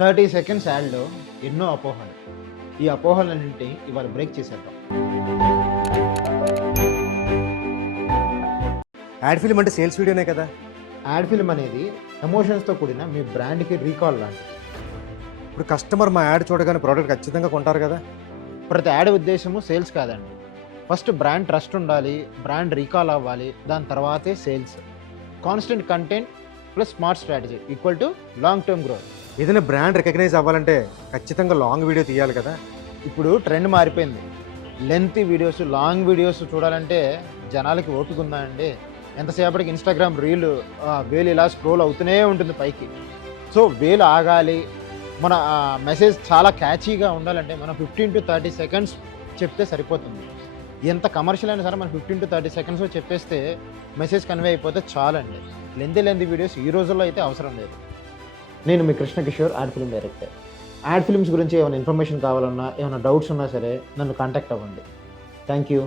30 seconds యాడ్లో ఎన్నో అపోహలు. ఈ అపోహలన్నింటినీ ఇవాళ బ్రేక్ చేసేద్దాం. యాడ్ ఫిల్మ్ అంటే సేల్స్ వీడియోనే కదా. యాడ్ ఫిల్మ్ అనేది ఎమోషన్స్తో కూడిన మీ బ్రాండ్కి రీకాల్ లాంటిది. ఇప్పుడు కస్టమర్ మా యాడ్ చూడగానే ప్రోడక్ట్ ఖచ్చితంగా కొంటారు కదా. ప్రతి యాడ్ ఉద్దేశము సేల్స్ కాదండి. ఫస్ట్ బ్రాండ్ ట్రస్ట్ ఉండాలి, బ్రాండ్ రీకాల్ అవ్వాలి, దాని తర్వాతే sales. Constant content plus smart strategy equal to long term growth. ఏదైనా బ్రాండ్ రికగ్నైజ్ అవ్వాలంటే ఖచ్చితంగా లాంగ్ వీడియో తీయాలి కదా. ఇప్పుడు ట్రెండ్ మారిపోయింది. లెంత్ వీడియోస్, లాంగ్ వీడియోస్ చూడాలంటే జనాలకి ఓపిక ఉందా అండి? ఎంతసేపటికి ఇన్స్టాగ్రామ్ రీల్ వేలు ఇలా స్క్రోల్ అవుతూనే ఉంటుంది పైకి. సో వేలు ఆగాలి, మన మెసేజ్ చాలా క్యాచీగా ఉండాలంటే మనం 15 to 30 సెకండ్స్ చెప్తే సరిపోతుంది. ఎంత కమర్షియల్ అయినా సరే మనం 15 to 30 సెకండ్స్లో చెప్పేస్తే మెసేజ్ కన్వే అయిపోతే చాలండి. లెంతీ వీడియోస్ ఈ రోజుల్లో అయితే అవసరం లేదు. నేను మీ Krishna Kishore, ad film director. Ad films గురించి ఏమైనా ఇన్ఫర్మేషన్ కావాలన్నా, ఏమైనా డౌట్స్ ఉన్నా సరే నన్ను కాంటాక్ట్ అవ్వండి. Thank you.